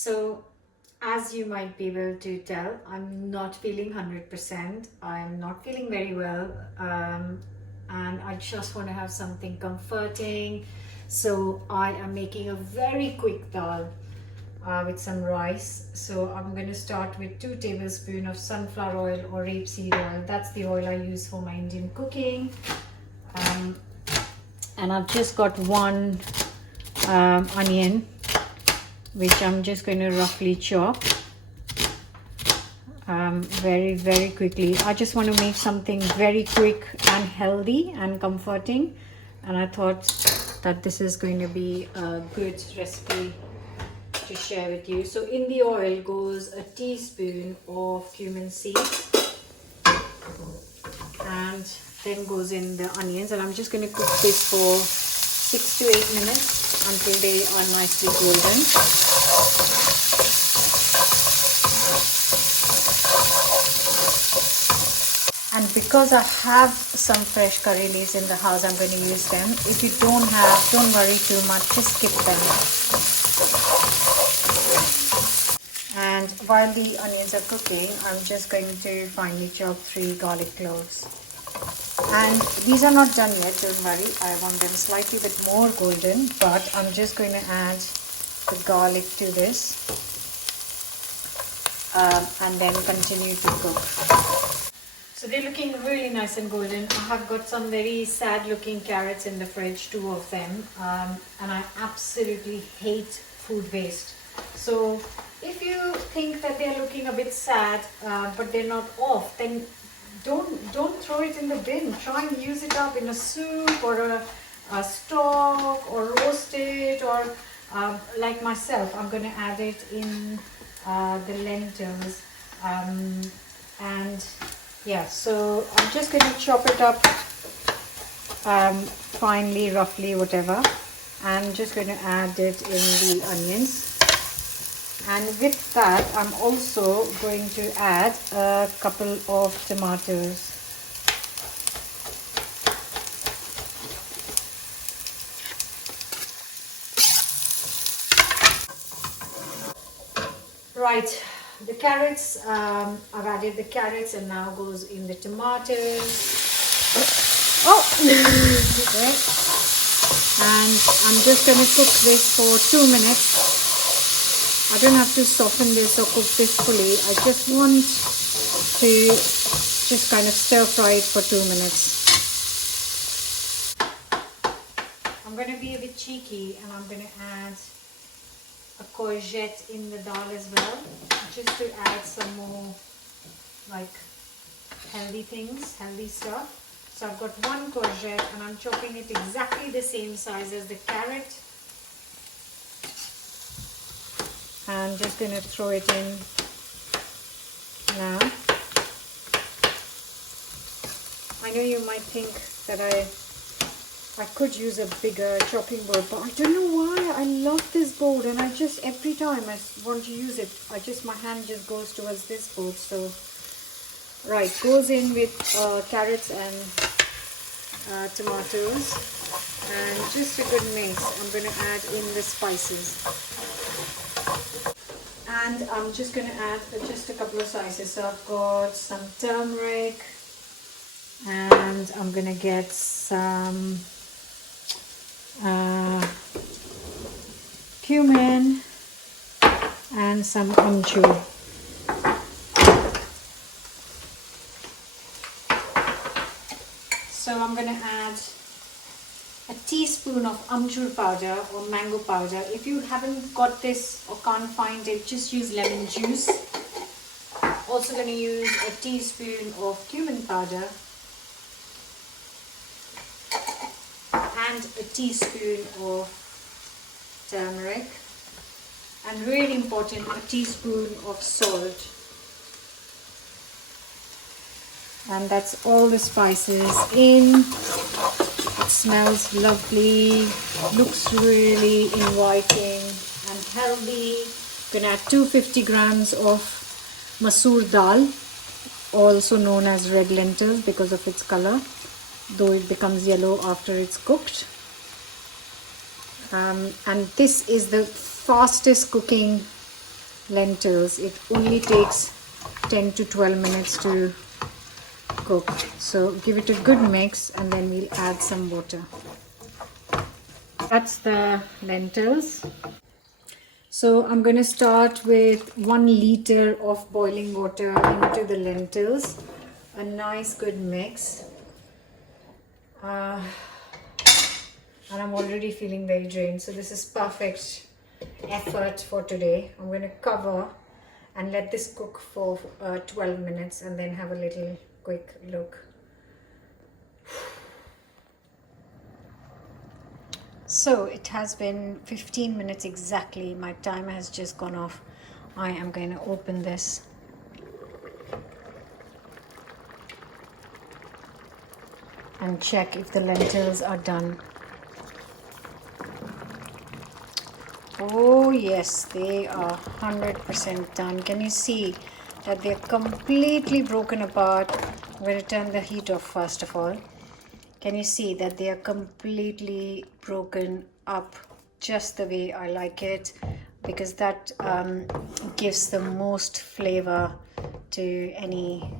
So as you might be able to tell, I'm not feeling 100%. I'm not feeling very well, and I just want to have something comforting. So I am making a very quick dal with some rice. So I'm going to start with 2 tablespoons of sunflower oil or rapeseed oil. That's the oil I use for my Indian cooking. And I've just got one onion, which I'm just going to roughly chop very quickly. I just want to make something very quick and healthy and comforting, and I thought that this is going to be a good recipe to share with you. So in the oil goes a teaspoon of cumin seeds, and then goes in the onions, and I'm just going to cook this for 6 to 8 minutes until they are nicely golden. And because I have some fresh curry leaves in the house, I'm going to use them. If you don't have, don't worry too much, just skip them. And while the onions are cooking, I'm just going to finely chop 3 garlic cloves. And these are not done yet, don't worry. I want them slightly bit more golden, but I'm just going to add the garlic to this and then continue to cook. So they're looking really nice and golden. I have got some very sad looking carrots in the fridge, 2 of them, and I absolutely hate food waste. So if you think that they're looking a bit sad but they're not off, then don't throw it in the bin. Try and use it up in a soup or a stock, or roast it, or like myself, I'm going to add it in the lentils. And yeah, so I'm just going to chop it up finely, roughly, whatever. I'm just going to add it in the onions. And with that, I'm also going to add a couple of tomatoes. Right, the carrots, I've added the carrots, and now goes in the tomatoes. Oh! Okay. And I'm just going to cook this for 2 minutes. I don't have to soften this or cook this fully. I just want to just kind of stir fry it for 2 minutes. I'm going to be a bit cheeky, and I'm going to add a courgette in the dal as well, just to add some more like healthy things, healthy stuff. So I've got 1 courgette, and I'm chopping it exactly the same size as the carrot. I'm just going to throw it in now. I know you might think that I could use a bigger chopping board, but I don't know why. I love this board, and I just, every time I want to use it, my hand just goes towards this board. So right, goes in with carrots and tomatoes, and just a good mix. I'm going to add in the spices. And I'm just going to add just a couple of slices. So I've got some turmeric, and I'm going to get some cumin and some amchur. So I'm going to add a teaspoon of amchur powder or mango powder. If you haven't got this or can't find it, just use lemon juice. Also going to use a teaspoon of cumin powder and a teaspoon of turmeric, and really important, a teaspoon of salt. And that's all the spices in. It smells lovely, looks really inviting and healthy. I'm gonna add 250 grams of masoor dal, also known as red lentils because of its color, though it becomes yellow after it's cooked. And this is the fastest cooking lentils. It only takes 10 to 12 minutes to cook. So give it a good mix and then we'll add some water. That's the lentils. So I'm going to start with 1 liter of boiling water into the lentils. A nice good mix. And I'm already feeling very drained. So this is perfect effort for today. I'm going to cover and let this cook for 12 minutes and then have a little quick look. So it has been 15 minutes exactly. My timer has just gone off. I am going to open this. And check if the lentils are done. Oh yes, they are 100% done. Can you see that they're completely broken apart? I'm going to turn the heat off first of all. Can you see that they are completely broken up just the way I like it? Because that gives the most flavor to any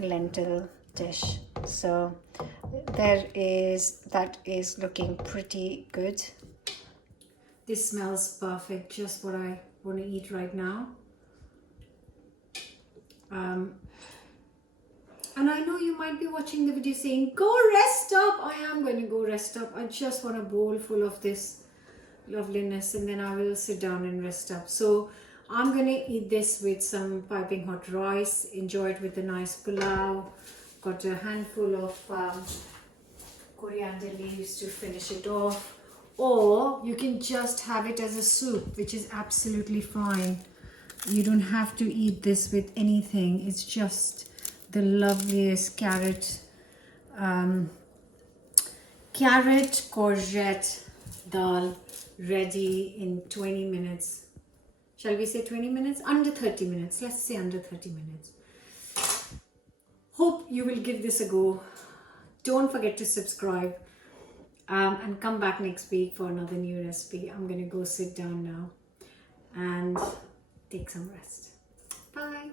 lentil dish. So that is looking pretty good. This smells perfect, just what I want to eat right now. And I know you might be watching the video saying, go rest up. I am going to go rest up. I just want a bowl full of this loveliness and then I will sit down and rest up. So I'm going to eat this with some piping hot rice, enjoy it with a nice pulao. Got a handful of coriander leaves to finish it off. Or you can just have it as a soup, which is absolutely fine. You don't have to eat this with anything. It's just the loveliest carrot courgette dal ready in 20 minutes. Shall we say 20 minutes? Under 30 minutes. Let's say under 30 minutes. Hope you will give this a go. Don't forget to subscribe and come back next week for another new recipe. I'm going to go sit down now and take some rest. Bye.